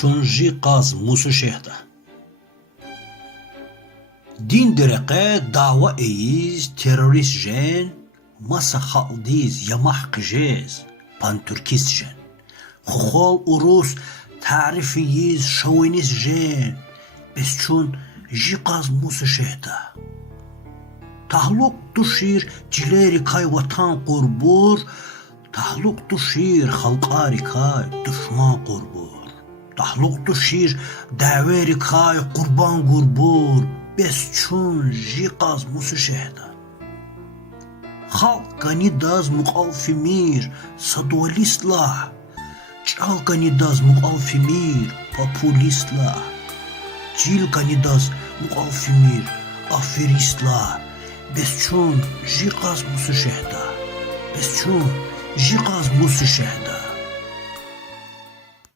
çunji qaz musu şehda. Din dereke dava eyiz terörist jen masa haldiz yamah kjez pantürkist jen. Xol urus tarifiyiz şovinist jen besçun ji qaz musu şehda. Tahluk duşir cileri kay vatan qurbur, tahluk duşir halqari kay düşman qurbur. Tahluk duşir daveri kay qurban qurbur, besçun jiqaz musu şehda. Halk ganidaz muqalfimir, sadolistla, çal ganidaz muqalfimir, populistla, cil ganidaz muqalfimir, aferistla, besçun jiqaz musu şehda. besçun jiqaz musu şehda.